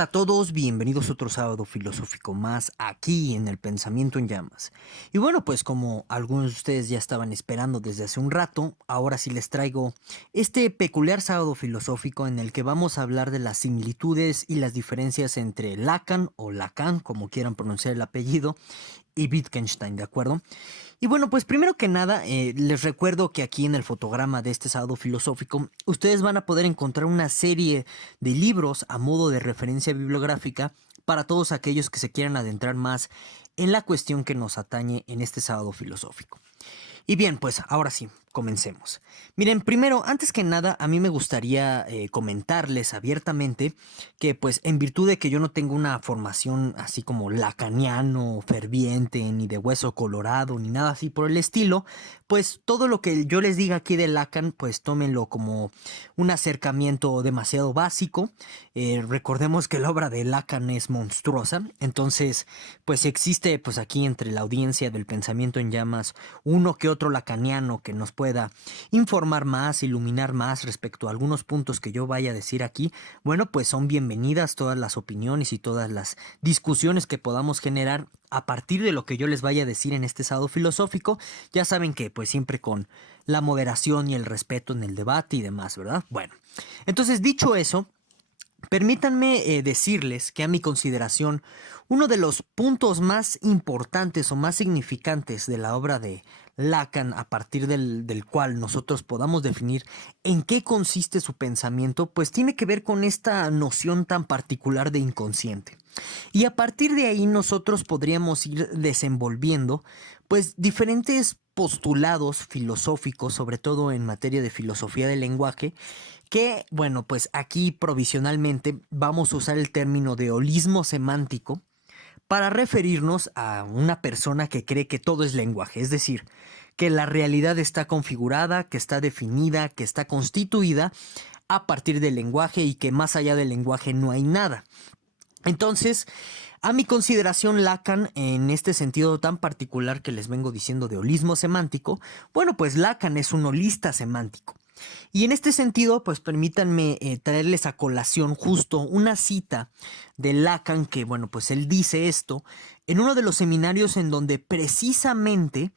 Hola a todos, bienvenidos a otro sábado filosófico más aquí en el Pensamiento en Llamas. Y bueno, pues como algunos de ustedes ya estaban esperando desde hace un rato, ahora sí les traigo este peculiar sábado filosófico en el que vamos a hablar de las similitudes y las diferencias entre Lacan o Lacan, como quieran pronunciar el apellido, y Wittgenstein, ¿de acuerdo? Y bueno, pues primero que nada, les recuerdo que aquí en el fotograma de este sábado filosófico, ustedes van a poder encontrar una serie de libros a modo de referencia bibliográfica para todos aquellos que se quieran adentrar más en la cuestión que nos atañe en este sábado filosófico. Y bien, pues ahora sí, comencemos. Miren, primero, antes que nada, a mí me gustaría comentarles abiertamente que pues en virtud de que yo no tengo una formación así como lacaniano, ferviente, ni de hueso colorado, ni nada así por el estilo, pues todo lo que yo les diga aquí de Lacan, pues tómenlo como un acercamiento demasiado básico. Recordemos que la obra de Lacan es monstruosa, entonces pues existe pues aquí entre la audiencia del Pensamiento en Llamas uno que otro lacaniano que nos pueda informar más, iluminar más respecto a algunos puntos que yo vaya a decir aquí. Bueno, pues son bienvenidas todas las opiniones y todas las discusiones que podamos generar a partir de lo que yo les vaya a decir en este sábado filosófico. Ya saben que pues siempre con la moderación y el respeto en el debate y demás, ¿verdad? Bueno, entonces dicho eso, permítanme decirles que a mi consideración uno de los puntos más importantes o más significantes de la obra de Lacan, a partir del cual nosotros podamos definir en qué consiste su pensamiento, pues tiene que ver con esta noción tan particular de inconsciente. Y a partir de ahí nosotros podríamos ir desenvolviendo pues diferentes postulados filosóficos, sobre todo en materia de filosofía del lenguaje, que, bueno, pues aquí provisionalmente vamos a usar el término de holismo semántico para referirnos a una persona que cree que todo es lenguaje, es decir, que la realidad está configurada, que está definida, que está constituida a partir del lenguaje y que más allá del lenguaje no hay nada. Entonces, a mi consideración, Lacan, en este sentido tan particular que les vengo diciendo de holismo semántico, bueno, pues Lacan es un holista semántico. Y en este sentido, pues permítanme traerles a colación justo una cita de Lacan que, bueno, pues él dice esto en uno de los seminarios en donde precisamente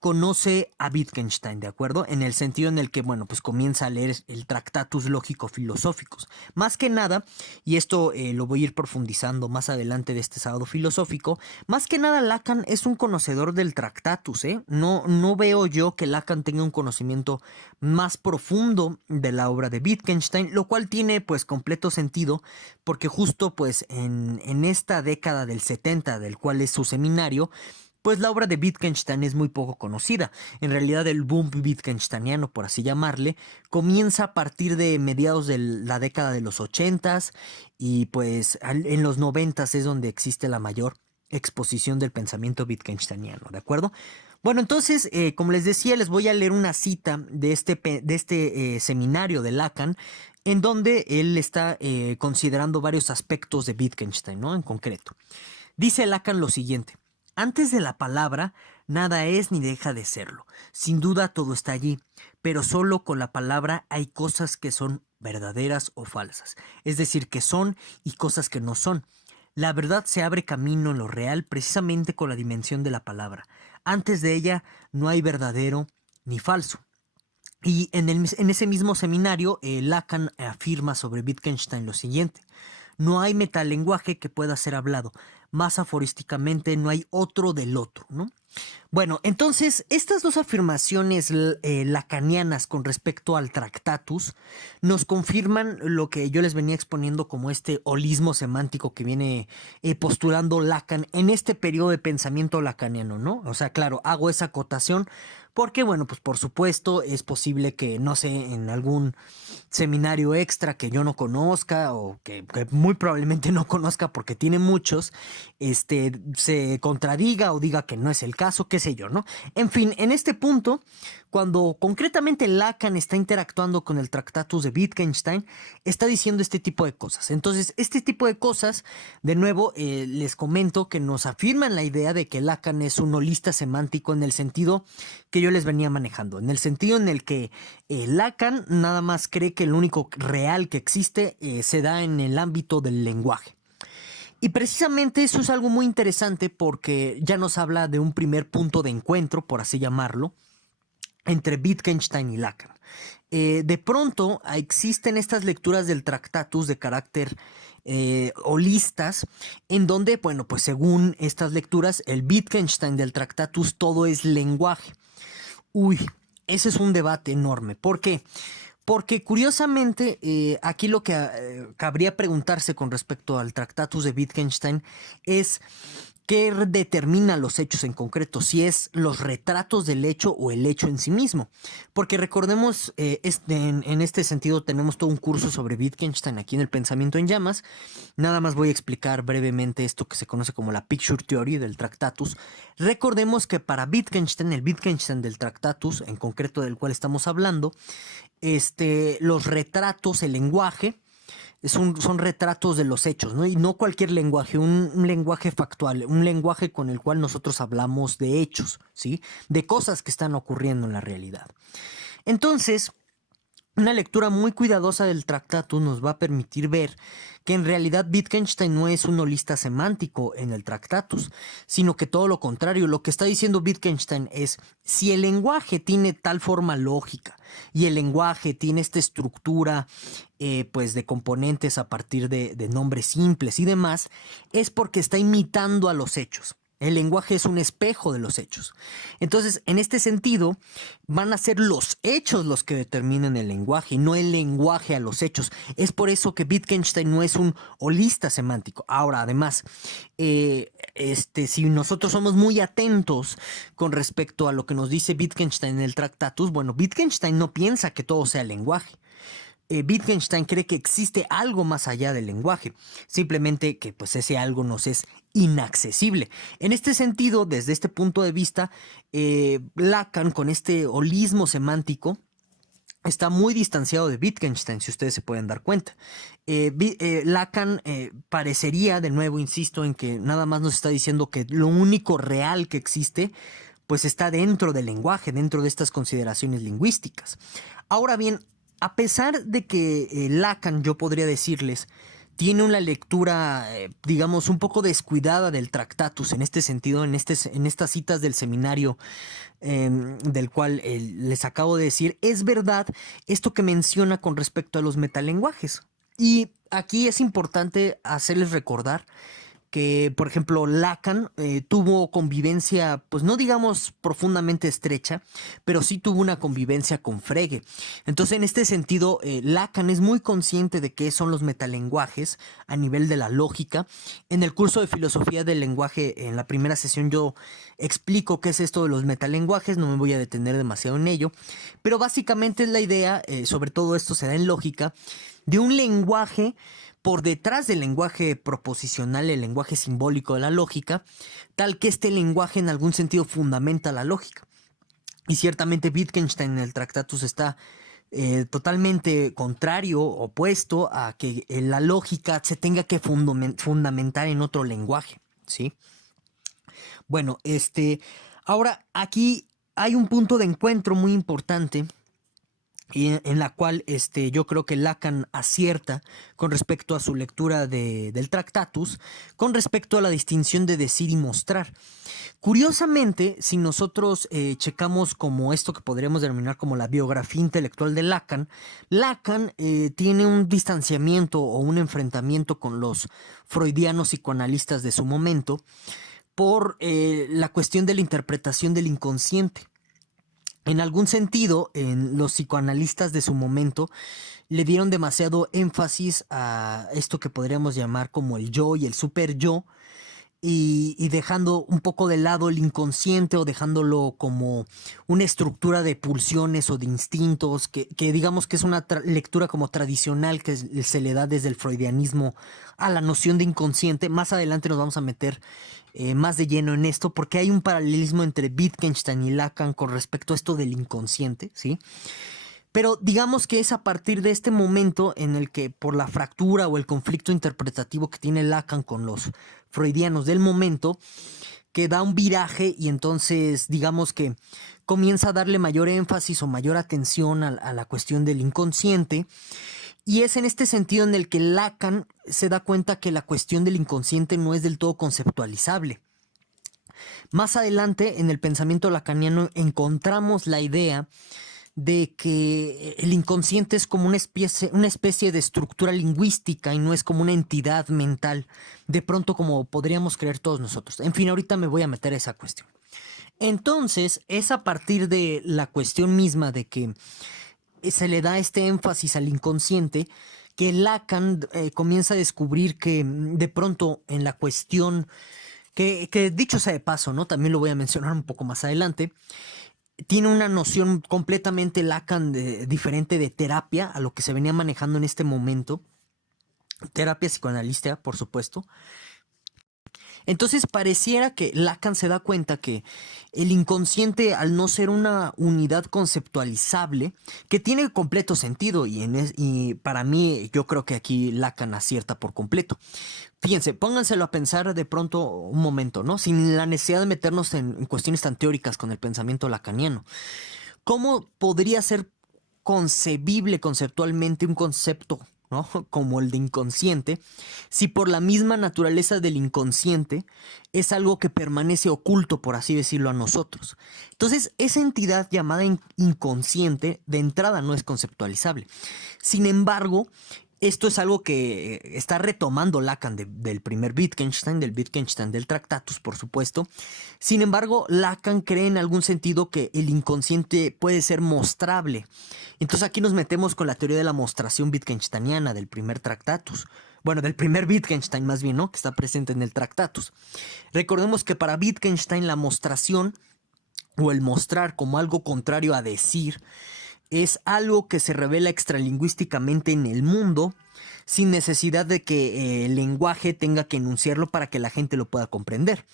conoce a Wittgenstein, ¿de acuerdo? En el sentido en el que, bueno, pues comienza a leer el Tractatus Lógico-Filosóficos. Más que nada, y esto lo voy a ir profundizando más adelante de este sábado filosófico, más que nada Lacan es un conocedor del Tractatus, ¿eh? No veo yo que Lacan tenga un conocimiento más profundo de la obra de Wittgenstein, lo cual tiene pues completo sentido, porque justo pues en esta década del 70, del cual es su seminario, pues la obra de Wittgenstein es muy poco conocida. En realidad el boom wittgensteiniano, por así llamarle, comienza a partir de mediados de la década de los 80s y pues en los 90s es donde existe la mayor exposición del pensamiento wittgensteiniano, ¿de acuerdo? Bueno, entonces, como les decía, les voy a leer una cita de este seminario de Lacan, en donde él está considerando varios aspectos de Wittgenstein, ¿no? En concreto. Dice Lacan lo siguiente: antes de la palabra, nada es ni deja de serlo. Sin duda todo está allí, pero solo con la palabra hay cosas que son verdaderas o falsas, es decir, que son y cosas que no son. La verdad se abre camino en lo real precisamente con la dimensión de la palabra. Antes de ella no hay verdadero ni falso. Y en ese mismo seminario, Lacan afirma sobre Wittgenstein lo siguiente: no hay metalenguaje que pueda ser hablado. Más aforísticamente, no hay otro del otro, ¿no? Bueno, entonces, estas dos afirmaciones lacanianas con respecto al Tractatus nos confirman lo que yo les venía exponiendo como este holismo semántico que viene postulando Lacan en este periodo de pensamiento lacaniano, ¿no? O sea, claro, hago esa acotación porque, bueno, pues por supuesto es posible que, no sé, en algún seminario extra que yo no conozca o que muy probablemente no conozca porque tiene muchos, se contradiga o diga que no es el caso, qué sé yo, ¿no? En fin, en este punto, cuando concretamente Lacan está interactuando con el Tractatus de Wittgenstein, está diciendo este tipo de cosas. Entonces, este tipo de cosas, de nuevo, les comento que nos afirman la idea de que Lacan es un holista semántico en el sentido que yo les venía manejando, en el sentido en el que Lacan nada más cree que el único real que existe se da en el ámbito del lenguaje. Y precisamente eso es algo muy interesante porque ya nos habla de un primer punto de encuentro, por así llamarlo, entre Wittgenstein y Lacan. De pronto existen estas lecturas del Tractatus de carácter holistas, en donde, bueno, pues según estas lecturas, el Wittgenstein del Tractatus todo es lenguaje. Uy, ese es un debate enorme. ¿Por qué? Porque curiosamente, aquí lo que cabría preguntarse con respecto al Tractatus de Wittgenstein es qué determina los hechos en concreto, si es los retratos del hecho o el hecho en sí mismo. Porque recordemos, en este sentido tenemos todo un curso sobre Wittgenstein aquí en el Pensamiento en Llamas. Nada más voy a explicar brevemente esto que se conoce como la Picture Theory del Tractatus. Recordemos que para Wittgenstein, el Wittgenstein del Tractatus, en concreto del cual estamos hablando, los retratos, el lenguaje, son retratos de los hechos, ¿no? Y no cualquier lenguaje, un lenguaje factual, un lenguaje con el cual nosotros hablamos de hechos, ¿sí? De cosas que están ocurriendo en la realidad. Entonces, una lectura muy cuidadosa del Tractatus nos va a permitir ver que en realidad Wittgenstein no es un holista semántico en el Tractatus, sino que todo lo contrario. Lo que está diciendo Wittgenstein es, si el lenguaje tiene tal forma lógica y el lenguaje tiene esta estructura pues de componentes a partir de nombres simples y demás, es porque está imitando a los hechos. El lenguaje es un espejo de los hechos. Entonces, en este sentido, van a ser los hechos los que determinen el lenguaje y no el lenguaje a los hechos. Es por eso que Wittgenstein no es un holista semántico. Ahora, además, si nosotros somos muy atentos con respecto a lo que nos dice Wittgenstein en el Tractatus, bueno, Wittgenstein no piensa que todo sea lenguaje. Wittgenstein cree que existe algo más allá del lenguaje, simplemente que pues ese algo nos es inaccesible. En este sentido, desde este punto de vista, Lacan con este holismo semántico está muy distanciado de Wittgenstein, si ustedes se pueden dar cuenta. Lacan parecería, de nuevo insisto, en que nada más nos está diciendo que lo único real que existe pues está dentro del lenguaje, dentro de estas consideraciones lingüísticas. Ahora bien, a pesar de que Lacan, yo podría decirles, tiene una lectura, digamos, un poco descuidada del Tractatus en este sentido, en estas citas del seminario del cual les acabo de decir, es verdad esto que menciona con respecto a los metalenguajes. Y aquí es importante hacerles recordar que, por ejemplo, Lacan tuvo convivencia, pues no digamos profundamente estrecha, pero sí tuvo una convivencia con Frege. Entonces, en este sentido, Lacan es muy consciente de qué son los metalenguajes a nivel de la lógica. En el curso de filosofía del lenguaje, en la primera sesión, yo explico qué es esto de los metalenguajes, no me voy a detener demasiado en ello, pero básicamente es la idea, sobre todo esto se da en lógica, de un lenguaje por detrás del lenguaje proposicional, el lenguaje simbólico de la lógica, tal que este lenguaje en algún sentido fundamenta la lógica. Y ciertamente Wittgenstein en el Tractatus está totalmente contrario, opuesto a que la lógica se tenga que fundamentar en otro lenguaje, ¿sí? Bueno, ahora aquí hay un punto de encuentro muy importante en la cual yo creo que Lacan acierta con respecto a su lectura del Tractatus, con respecto a la distinción de decir y mostrar. Curiosamente, si nosotros checamos como esto que podríamos denominar como la biografía intelectual de Lacan, Lacan tiene un distanciamiento o un enfrentamiento con los freudianos psicoanalistas de su momento por la cuestión de la interpretación del inconsciente. En algún sentido, los psicoanalistas de su momento le dieron demasiado énfasis a esto que podríamos llamar como el yo y el super yo, y dejando un poco de lado el inconsciente o dejándolo como una estructura de pulsiones o de instintos, que digamos que es una lectura como tradicional que se le da desde el freudianismo a la noción de inconsciente. Más adelante nos vamos a meter más de lleno en esto porque hay un paralelismo entre Wittgenstein y Lacan con respecto a esto del inconsciente, ¿sí? Pero digamos que es a partir de este momento en el que por la fractura o el conflicto interpretativo que tiene Lacan con los freudianos del momento, que da un viraje y entonces digamos que comienza a darle mayor énfasis o mayor atención a la cuestión del inconsciente Y es en este sentido en el que Lacan se da cuenta que la cuestión del inconsciente no es del todo conceptualizable. Más adelante, en el pensamiento lacaniano, encontramos la idea de que el inconsciente es como una especie de estructura lingüística y no es como una entidad mental, de pronto como podríamos creer todos nosotros. En fin, ahorita me voy a meter a esa cuestión. Entonces, es a partir de la cuestión misma de que se le da este énfasis al inconsciente que Lacan comienza a descubrir que de pronto en la cuestión, que dicho sea de paso, ¿no? También lo voy a mencionar un poco más adelante, tiene una noción completamente Lacan diferente de terapia a lo que se venía manejando en este momento. Terapia psicoanalística, por supuesto. Entonces pareciera que Lacan se da cuenta que el inconsciente, al no ser una unidad conceptualizable, que tiene completo sentido y para mí yo creo que aquí Lacan acierta por completo. Fíjense, pónganselo a pensar de pronto un momento, ¿no? Sin la necesidad de meternos en cuestiones tan teóricas con el pensamiento lacaniano. ¿Cómo podría ser concebible conceptualmente un concepto, ¿no? Como el de inconsciente, si por la misma naturaleza del inconsciente es algo que permanece oculto, por así decirlo, a nosotros? Entonces, esa entidad llamada inconsciente de entrada no es conceptualizable. Sin embargo, esto es algo que está retomando Lacan del primer Wittgenstein, del Wittgenstein del Tractatus, por supuesto. Sin embargo, Lacan cree en algún sentido que el inconsciente puede ser mostrable. Entonces aquí nos metemos con la teoría de la mostración wittgensteiniana del primer Tractatus. Bueno, del primer Wittgenstein más bien, ¿no? Que está presente en el Tractatus. Recordemos que para Wittgenstein la mostración o el mostrar como algo contrario a decir es algo que se revela extralingüísticamente en el mundo sin necesidad de que el lenguaje tenga que enunciarlo para que la gente lo pueda comprender.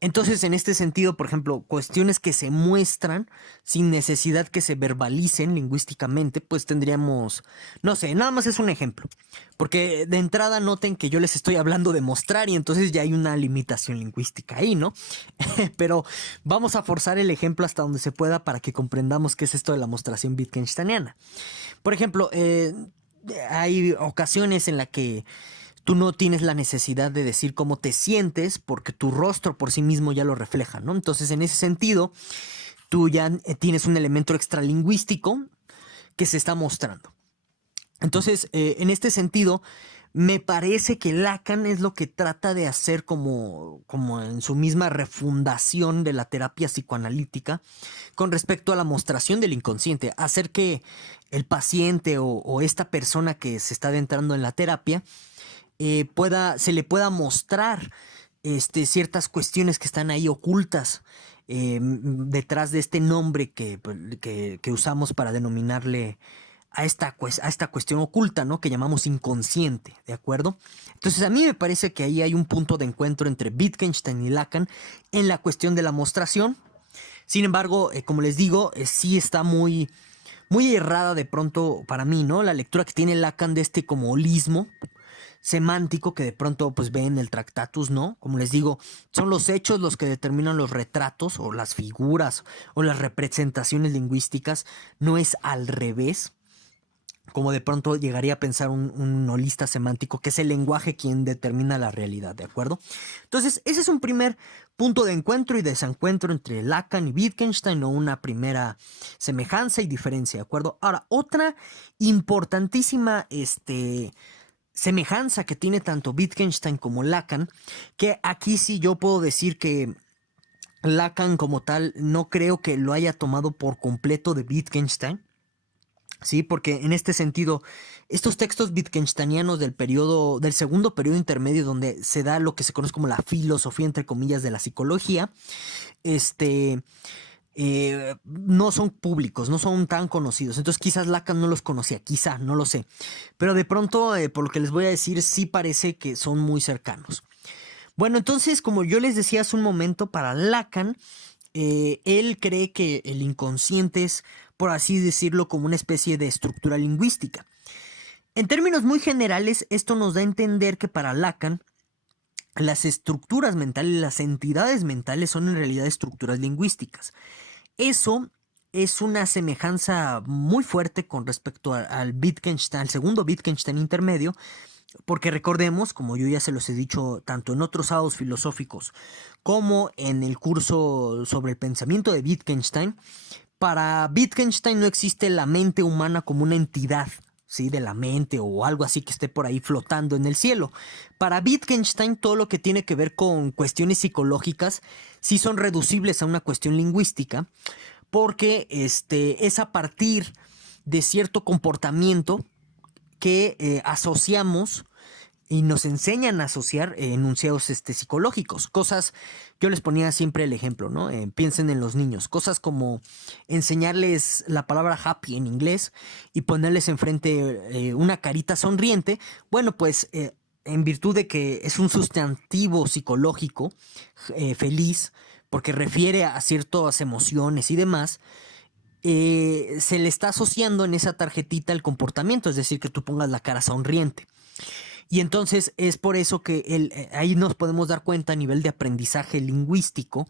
Entonces, en este sentido, por ejemplo, cuestiones que se muestran sin necesidad que se verbalicen lingüísticamente, pues tendríamos, no sé, nada más es un ejemplo, porque de entrada noten que yo les estoy hablando de mostrar y entonces ya hay una limitación lingüística ahí, ¿no? Pero vamos a forzar el ejemplo hasta donde se pueda para que comprendamos qué es esto de la mostración wittgensteiniana. Por ejemplo, hay ocasiones en las que tú no tienes la necesidad de decir cómo te sientes porque tu rostro por sí mismo ya lo refleja, ¿no? Entonces, en ese sentido, tú ya tienes un elemento extralingüístico que se está mostrando. Entonces, en este sentido, me parece que Lacan es lo que trata de hacer como en su misma refundación de la terapia psicoanalítica con respecto a la mostración del inconsciente, hacer que el paciente o esta persona que se está adentrando en la terapia se le pueda mostrar ciertas cuestiones que están ahí ocultas detrás de este nombre que usamos para denominarle a esta cuestión oculta, ¿no? Que llamamos inconsciente, ¿de acuerdo? Entonces a mí me parece que ahí hay un punto de encuentro entre Wittgenstein y Lacan en la cuestión de la mostración. Sin embargo, como les digo, sí está muy, muy errada de pronto para mí, ¿no? La lectura que tiene Lacan de este como holismo semántico que de pronto pues ve en el Tractatus, ¿no? Como les digo, son los hechos los que determinan los retratos o las figuras o las representaciones lingüísticas, no es al revés, como de pronto llegaría a pensar un holista semántico, que es el lenguaje quien determina la realidad, ¿de acuerdo? Entonces, ese es un primer punto de encuentro y desencuentro entre Lacan y Wittgenstein, o una primera semejanza y diferencia, ¿de acuerdo? Ahora, otra importantísima, semejanza que tiene tanto Wittgenstein como Lacan, que aquí sí yo puedo decir que Lacan como tal no creo que lo haya tomado por completo de Wittgenstein, sí, porque en este sentido estos textos wittgensteinianos del segundo periodo intermedio, donde se da lo que se conoce como la filosofía entre comillas de la psicología, no son públicos, no son tan conocidos. Entonces quizás Lacan no los conocía, quizá, no lo sé. Pero de pronto, por lo que les voy a decir, sí parece que son muy cercanos. Bueno, entonces, como yo les decía hace un momento, para Lacan, él cree que el inconsciente es, por así decirlo, como una especie de estructura lingüística. En términos muy generales, esto nos da a entender que para Lacan, las estructuras mentales, las entidades mentales son en realidad estructuras lingüísticas. Eso es una semejanza muy fuerte con respecto al Wittgenstein, al segundo Wittgenstein intermedio, porque recordemos, como yo ya se los he dicho tanto en otros sábados filosóficos como en el curso sobre el pensamiento de Wittgenstein, para Wittgenstein no existe la mente humana como una entidad, ¿sí? De la mente o algo así que esté por ahí flotando en el cielo. Para Wittgenstein todo lo que tiene que ver con cuestiones psicológicas sí son reducibles a una cuestión lingüística, porque es a partir de cierto comportamiento que asociamos y nos enseñan a asociar enunciados psicológicos. Cosas, yo les ponía siempre el ejemplo, ¿no? Piensen en los niños. Cosas como enseñarles la palabra happy en inglés y ponerles enfrente una carita sonriente. Bueno, pues en virtud de que es un sustantivo psicológico feliz, porque refiere a ciertas emociones y demás, se le está asociando en esa tarjetita el comportamiento, es decir, que tú pongas la cara sonriente. Y entonces es por eso que ahí nos podemos dar cuenta a nivel de aprendizaje lingüístico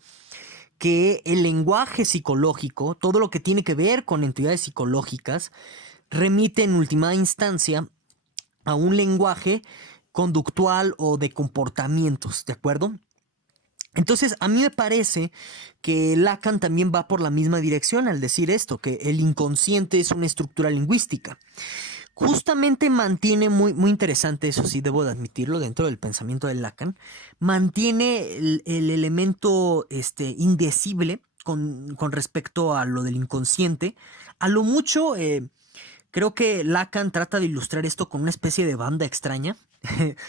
que el lenguaje psicológico, todo lo que tiene que ver con entidades psicológicas, remite en última instancia a un lenguaje conductual o de comportamientos, ¿de acuerdo? Entonces, a mí me parece que Lacan también va por la misma dirección al decir esto, que el inconsciente es una estructura lingüística. Justamente mantiene muy interesante, eso sí, debo de admitirlo, dentro del pensamiento de Lacan, mantiene el elemento indecible con respecto a lo del inconsciente. A lo mucho, creo que Lacan trata de ilustrar esto con una especie de banda extraña.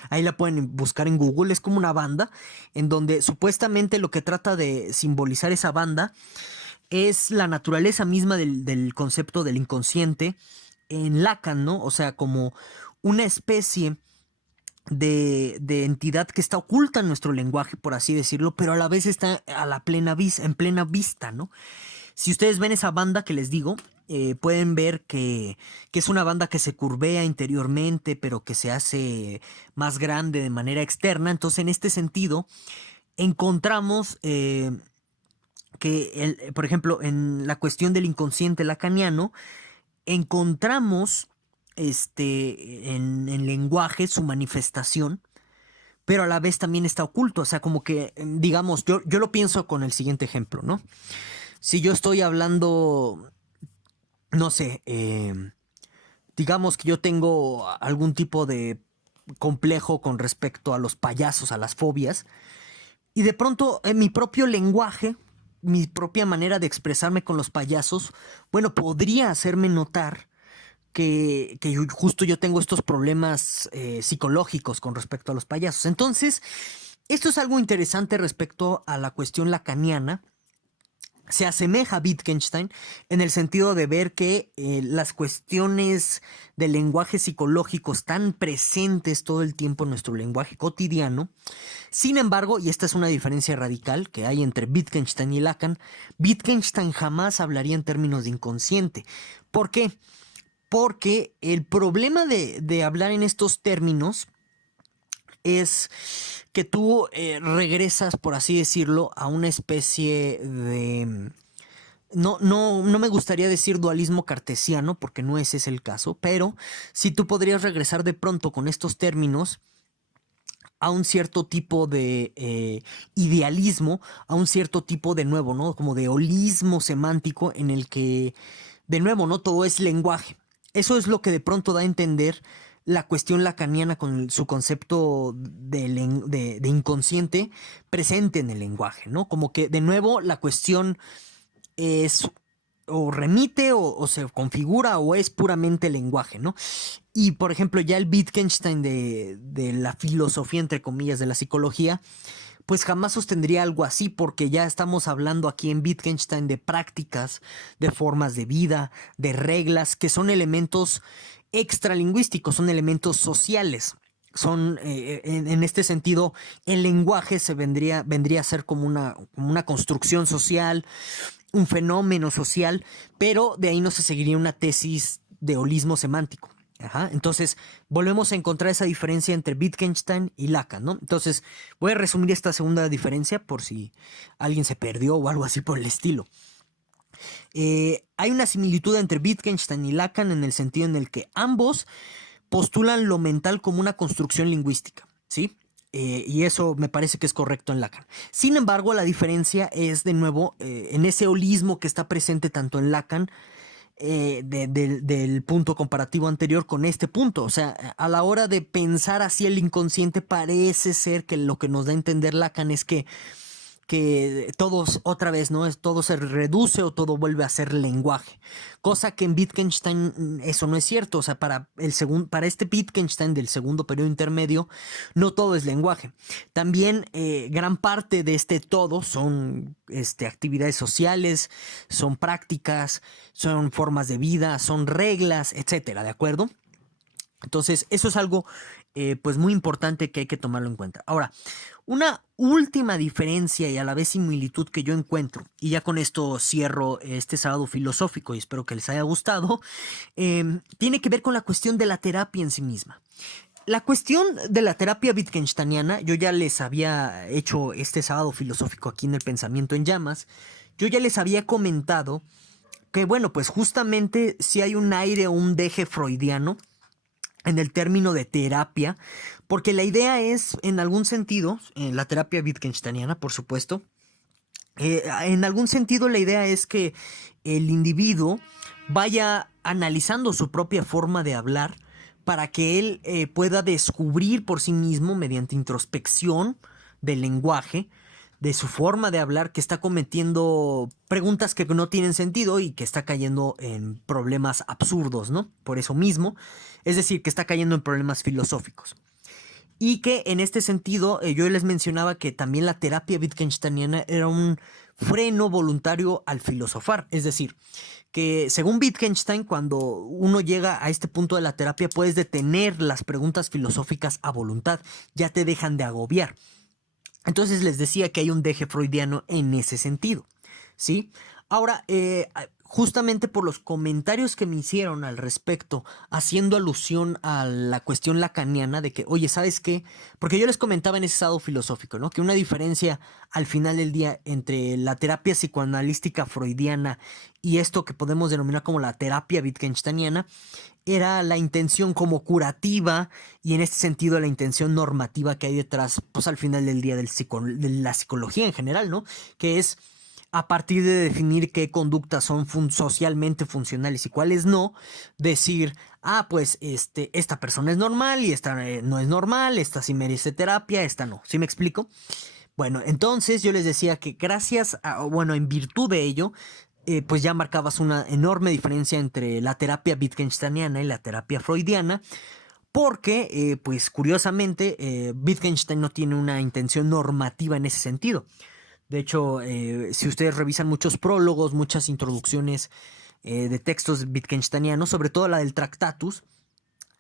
Ahí la pueden buscar en Google, es como una banda en donde supuestamente lo que trata de simbolizar esa banda es la naturaleza misma del concepto del inconsciente en Lacan, ¿no? O sea, como una especie de entidad que está oculta en nuestro lenguaje, por así decirlo, pero a la vez está a la en plena vista, ¿no? Si ustedes ven esa banda que les digo, pueden ver que es una banda que se curvea interiormente, pero que se hace más grande de manera externa. Entonces, en este sentido, encontramos que, por ejemplo, en la cuestión del inconsciente lacaniano, encontramos en el lenguaje su manifestación, pero a la vez también está oculto. O sea, como que, digamos, yo lo pienso con el siguiente ejemplo, ¿no? Si yo estoy hablando, no sé, digamos que yo tengo algún tipo de complejo con respecto a los payasos, a las fobias, y de pronto en mi propio lenguaje, mi propia manera de expresarme con los payasos, bueno, podría hacerme notar que justo yo tengo estos problemas psicológicos con respecto a los payasos. Entonces, esto es algo interesante respecto a la cuestión lacaniana. Se asemeja a Wittgenstein en el sentido de ver que las cuestiones del lenguaje psicológico están presentes todo el tiempo en nuestro lenguaje cotidiano. Sin embargo, y esta es una diferencia radical que hay entre Wittgenstein y Lacan, Wittgenstein jamás hablaría en términos de inconsciente. ¿Por qué? Porque el problema de hablar en estos términos es que tú regresas, por así decirlo, a una especie de... No me gustaría decir dualismo cartesiano, porque no ese es el caso, pero sí tú podrías regresar de pronto con estos términos a un cierto tipo de idealismo, a un cierto tipo de nuevo, ¿no? Como de holismo semántico en el que, de nuevo, ¿no? Todo es lenguaje. Eso es lo que de pronto da a entender la cuestión lacaniana con su concepto de inconsciente presente en el lenguaje, ¿no? Como que de nuevo la cuestión es o remite o se configura o es puramente lenguaje, ¿no? Y por ejemplo ya el Wittgenstein de la filosofía, entre comillas, de la psicología, pues jamás sostendría algo así, porque ya estamos hablando aquí en Wittgenstein de prácticas, de formas de vida, de reglas, que son elementos extralingüísticos, son elementos sociales. Son, en este sentido, el lenguaje vendría a ser como una construcción social, un fenómeno social, pero de ahí no se seguiría una tesis de holismo semántico. Ajá. Entonces, volvemos a encontrar esa diferencia entre Wittgenstein y Lacan, ¿no? Entonces, voy a resumir esta segunda diferencia por si alguien se perdió o algo así por el estilo. Hay una similitud entre Wittgenstein y Lacan en el sentido en el que ambos postulan lo mental como una construcción lingüística, ¿sí? Y eso me parece que es correcto en Lacan. Sin embargo, la diferencia es, de nuevo, en ese holismo que está presente tanto en Lacan del punto comparativo anterior con este punto. O sea, a la hora de pensar así el inconsciente, parece ser que lo que nos da a entender Lacan es que todos, otra vez, ¿no? Todo se reduce o todo vuelve a ser lenguaje. Cosa que en Wittgenstein eso no es cierto. O sea, para este Wittgenstein del segundo periodo intermedio, no todo es lenguaje. También gran parte de este todo son actividades sociales, son prácticas, son formas de vida, son reglas, etcétera, ¿de acuerdo? Entonces, eso es algo pues muy importante que hay que tomarlo en cuenta. Ahora, una última diferencia y a la vez similitud que yo encuentro, y ya con esto cierro este sábado filosófico y espero que les haya gustado, tiene que ver con la cuestión de la terapia en sí misma. La cuestión de la terapia wittgensteiniana, yo ya les había hecho este sábado filosófico aquí en el Pensamiento en Llamas, yo ya les había comentado que, bueno, pues justamente si hay un aire o un deje freudiano en el término de terapia, porque la idea es, en algún sentido, en la terapia wittgensteiniana, por supuesto, en algún sentido la idea es que el individuo vaya analizando su propia forma de hablar para que él pueda descubrir por sí mismo, mediante introspección del lenguaje, de su forma de hablar, que está cometiendo preguntas que no tienen sentido y que está cayendo en problemas absurdos, ¿no? Por eso mismo, es decir, que está cayendo en problemas filosóficos. Y que en este sentido, yo les mencionaba que también la terapia wittgensteiniana era un freno voluntario al filosofar. Es decir, que según Wittgenstein, cuando uno llega a este punto de la terapia, puedes detener las preguntas filosóficas a voluntad, ya te dejan de agobiar. Entonces les decía que hay un deje freudiano en ese sentido, ¿sí? Ahora, justamente por los comentarios que me hicieron al respecto, haciendo alusión a la cuestión lacaniana de que, oye, ¿sabes qué? Porque yo les comentaba en ese estado filosófico, ¿no? Que una diferencia al final del día entre la terapia psicoanalística freudiana y esto que podemos denominar como la terapia wittgensteiniana era la intención como curativa y en este sentido la intención normativa que hay detrás, pues al final del día de la psicología en general, ¿no? Que es a partir de definir qué conductas son socialmente funcionales y cuáles no, decir, pues esta persona es normal y esta no es normal, esta sí merece terapia, esta no. ¿Sí me explico? Bueno, entonces yo les decía que gracias a, bueno, en virtud de ello, pues ya marcabas una enorme diferencia entre la terapia wittgensteiniana y la terapia freudiana, porque, pues curiosamente, Wittgenstein no tiene una intención normativa en ese sentido. De hecho, si ustedes revisan muchos prólogos, muchas introducciones de textos wittgensteinianos, sobre todo la del Tractatus,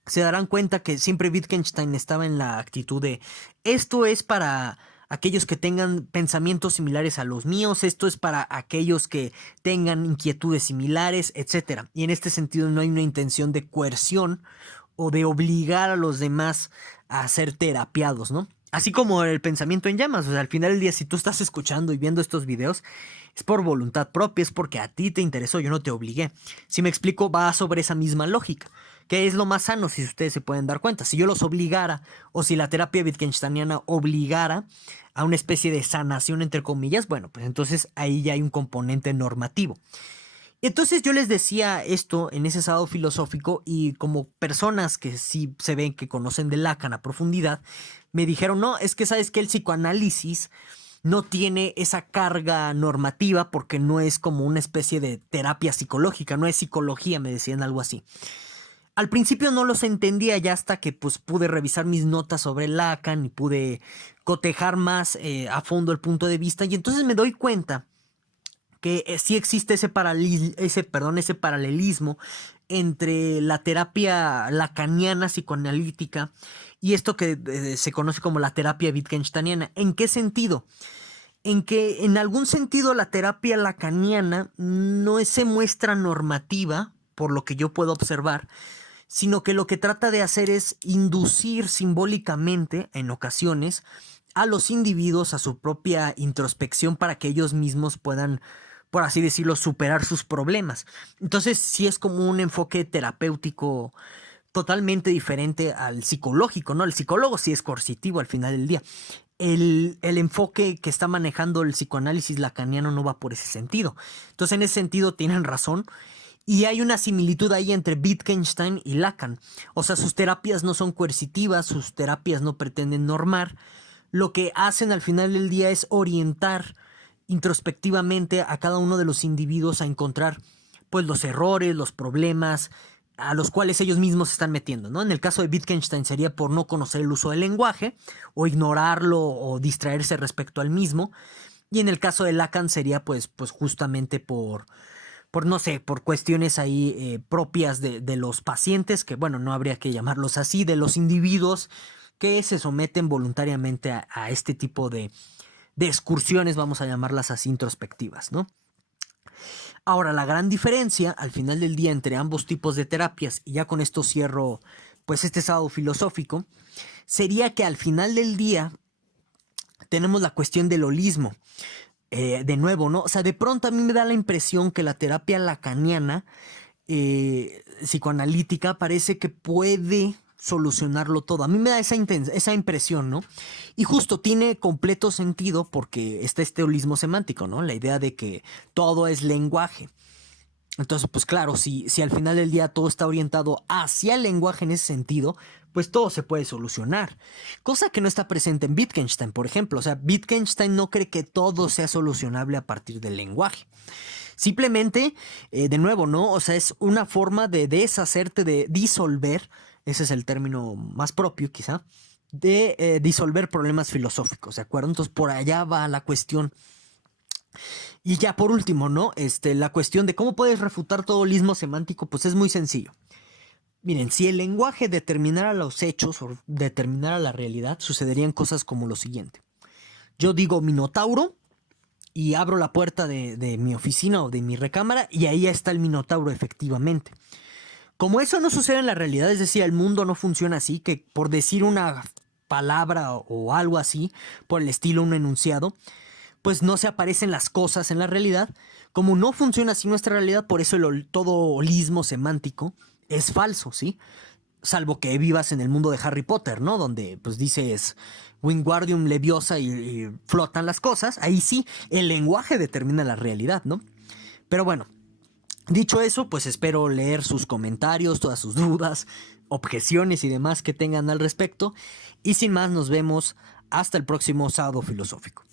se darán cuenta que siempre Wittgenstein estaba en la actitud de esto es para aquellos que tengan pensamientos similares a los míos, esto es para aquellos que tengan inquietudes similares, etcétera. Y en este sentido no hay una intención de coerción o de obligar a los demás a ser terapiados, ¿no? Así como el Pensamiento en Llamas, o sea, al final del día, si tú estás escuchando y viendo estos videos, es por voluntad propia, es porque a ti te interesó, yo no te obligué. Si me explico, va sobre esa misma lógica, que es lo más sano, si ustedes se pueden dar cuenta. Si yo los obligara, o si la terapia wittgensteiniana obligara a una especie de sanación, entre comillas, bueno, pues entonces ahí ya hay un componente normativo. Entonces yo les decía esto en ese sábado filosófico y como personas que sí se ven que conocen de Lacan a profundidad, me dijeron, no, es que sabes que el psicoanálisis no tiene esa carga normativa porque no es como una especie de terapia psicológica, no es psicología, me decían algo así. Al principio no los entendía ya hasta que pues pude revisar mis notas sobre Lacan y pude cotejar más a fondo el punto de vista y entonces me doy cuenta que sí existe ese paralelismo entre la terapia lacaniana psicoanalítica y esto que se conoce como la terapia wittgensteiniana. ¿En qué sentido? En que en algún sentido la terapia lacaniana no se muestra normativa, por lo que yo puedo observar, sino que lo que trata de hacer es inducir simbólicamente, en ocasiones, a los individuos a su propia introspección para que ellos mismos puedan por así decirlo, superar sus problemas. Entonces sí es como un enfoque terapéutico totalmente diferente al psicológico, ¿no? El psicólogo sí es coercitivo al final del día. El enfoque que está manejando el psicoanálisis lacaniano no va por ese sentido. Entonces, en ese sentido, tienen razón. Y hay una similitud ahí entre Wittgenstein y Lacan. O sea, sus terapias no son coercitivas, sus terapias no pretenden normar. Lo que hacen al final del día es orientar introspectivamente a cada uno de los individuos a encontrar pues los errores, los problemas a los cuales ellos mismos se están metiendo, ¿no? En el caso de Wittgenstein sería por no conocer el uso del lenguaje o ignorarlo o distraerse respecto al mismo. Y en el caso de Lacan sería pues justamente por no sé, por cuestiones ahí propias de los pacientes, que bueno, no habría que llamarlos así, de los individuos que se someten voluntariamente a este tipo de excursiones, vamos a llamarlas así, introspectivas, ¿no? Ahora, la gran diferencia al final del día entre ambos tipos de terapias, y ya con esto cierro pues este sábado filosófico, sería que al final del día tenemos la cuestión del holismo. De nuevo, ¿no? O sea, de pronto a mí me da la impresión que la terapia lacaniana psicoanalítica parece que puede solucionarlo todo. A mí me da esa impresión, ¿no? Y justo tiene completo sentido porque está este holismo semántico, ¿no? La idea de que todo es lenguaje. Entonces, pues claro, si al final del día todo está orientado hacia el lenguaje en ese sentido, pues todo se puede solucionar. Cosa que no está presente en Wittgenstein, por ejemplo. O sea, Wittgenstein no cree que todo sea solucionable a partir del lenguaje. Simplemente, de nuevo, ¿no? O sea, es una forma de deshacerte, de disolver, ese es el término más propio quizá, de disolver problemas filosóficos, ¿de acuerdo? Entonces, por allá va la cuestión. Y ya por último, ¿no? La cuestión de cómo puedes refutar todo holismo semántico, pues es muy sencillo. Miren, si el lenguaje determinara los hechos o determinara la realidad, sucederían cosas como lo siguiente. Yo digo Minotauro y abro la puerta de mi oficina o de mi recámara y ahí está el Minotauro efectivamente. Como eso no sucede en la realidad, es decir, el mundo no funciona así, que por decir una palabra o algo así, por el estilo, un enunciado, pues no se aparecen las cosas en la realidad. Como no funciona así nuestra realidad, por eso todo holismo semántico es falso, ¿sí? Salvo que vivas en el mundo de Harry Potter, ¿no? Donde pues dices Wingardium Leviosa y flotan las cosas. Ahí sí, el lenguaje determina la realidad, ¿no? Pero bueno, dicho eso, pues espero leer sus comentarios, todas sus dudas, objeciones y demás que tengan al respecto. Y sin más, nos vemos hasta el próximo sábado filosófico.